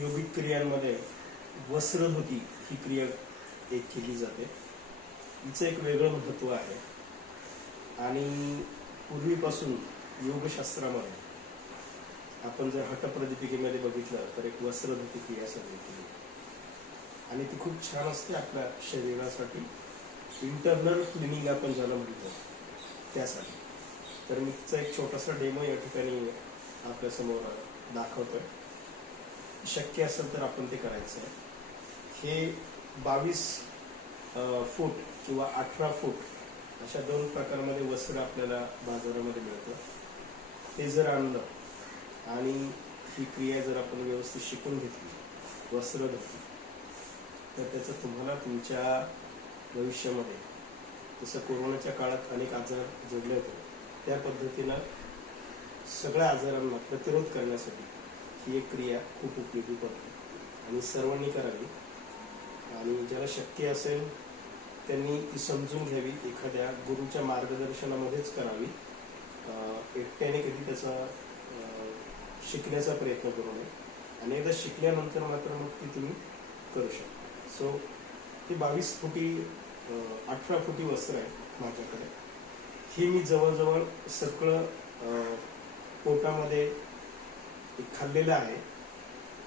योगिक क्रियांमध्ये वस्त्रधोती ही क्रिया एक केली जाते. हिचं एक वेगळं महत्त्व आहे. आणि पूर्वीपासून योगशास्त्रामध्ये आपण जर हटप्रदीपिकेमध्ये बघितलं तर एक वस्त्रधोती क्रिया सगळी केली. आणि ती खूप छान असते आपल्या शरीरासाठी. इंटरनल क्लिनिंग आपण ज्याला म्हणतो त्यासाठी. तर मी तिचा एक छोटासा डेमो या ठिकाणी आपल्यासमोर दाखवतोय. शक्य असेल तर आपण ते करायचं आहे. हे बावीस फूट किंवा अठरा फूट अशा दोन प्रकारामध्ये वस्त्र आपल्याला बाजारामध्ये मिळतं. ते जर आणलं आणि ही क्रिया जर आपण व्यवस्थित शिकून घेतली वस्त्र धरली तर त्याचं तुम्हाला तुमच्या भविष्यामध्ये जसं कोरोनाच्या काळात अनेक आजार जडले होते त्या पद्धतीनं सगळ्या आजारांना प्रतिरोध करण्यासाठी ही एक क्रिया खूप उपयोगी पडते. आणि सर्वांनी करावी. आणि ज्याला शक्य असेल त्यांनी ती समजून घ्यावी. एखाद्या गुरुच्या मार्गदर्शनामध्येच करावी. एकट्याने कधी त्याचा शिकण्याचा प्रयत्न करू नये. आणि एकदा शिकल्यानंतर मात्र मग ती तुम्ही करू शकता. सो ही बावीस फुटी अठरा फुटी वस्त्र आहे माझ्याकडे. ही मी जवळजवळ सगळं पोटामध्ये एक खाल्लेलं आहे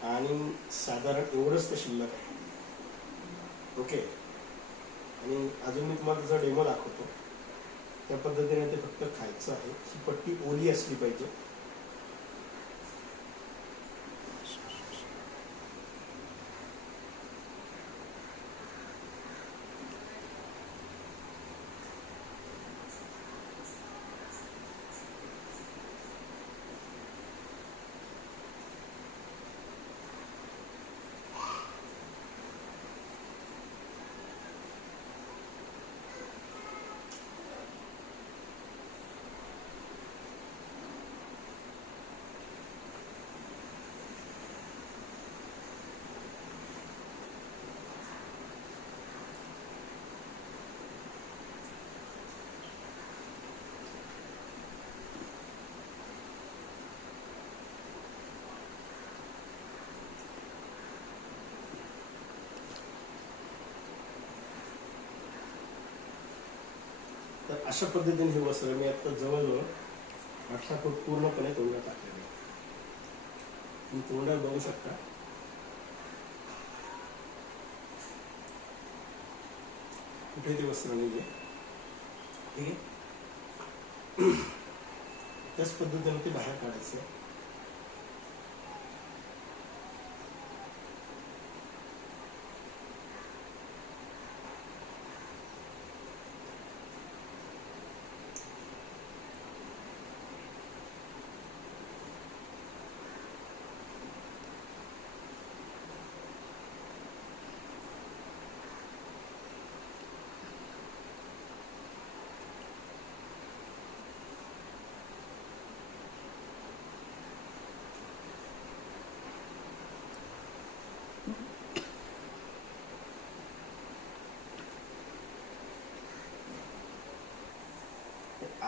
आणि साधारण एवढंच ते शिल्लक आहे. ओके? आणि अजून मी तुम्हाला त्याचा डेमो दाखवतो. त्या पद्धतीने ते फक्त खायचं आहे. ही पट्टी ओली असली पाहिजे. तर अशा पद्धतीने हे वस्त्र मी आता जवळजवळ अठरा फूट पूर्णपणे तोंडात टाकलेले आहे. तुम्ही तोंडात बघू शकता. कुठे ते वस्त्र नाहीये ठीक आहे त्याच पद्धतीने ते बाहेर काढायचं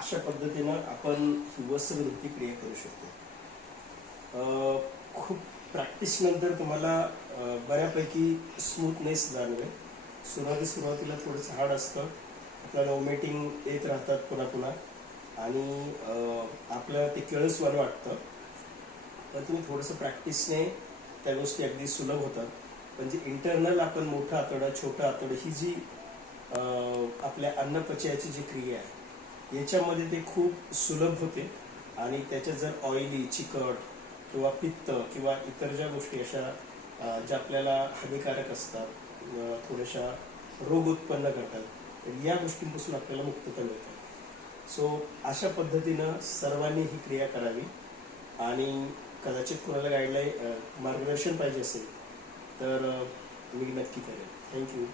अशा पद्धतीनं आपण ही वस्त्रवृत्ती क्रिया करू शकतो. खूप प्रॅक्टिसनंतर तुम्हाला बऱ्यापैकी स्मूथनेस जाणवेल. सुरुवाती सुरुवातीला थोडंसं हार्ड असतं. आपल्याला ओमेटिंग येत राहतात पुन्हा पुन्हा. आणि आपल्याला ते केळसवालं वाटतं. पण तुम्ही थोडंसं प्रॅक्टिसने त्या गोष्टी अगदी सुलभ होतात. पण जे इंटरनल आपण मोठं आतडं छोटं आतडं ही जी आपल्या अन्नपचयाची जी क्रिया आहे याच्यामध्ये ते खूप सुलभ होते. आणि त्याच्यात जर ऑइली चिकट किंवा पित्त किंवा इतर ज्या गोष्टी अशा ज्या आपल्याला हानिकारक असतात थोड्याशा रोग उत्पन्न करतात तर या गोष्टींपासून आपल्याला मुक्तता मिळते. सो अशा पद्धतीनं सर्वांनी ही क्रिया करावी. आणि कदाचित कोणाला गाईडलाईन मार्गदर्शन पाहिजे असेल तर मी नक्की करेन. थँक्यू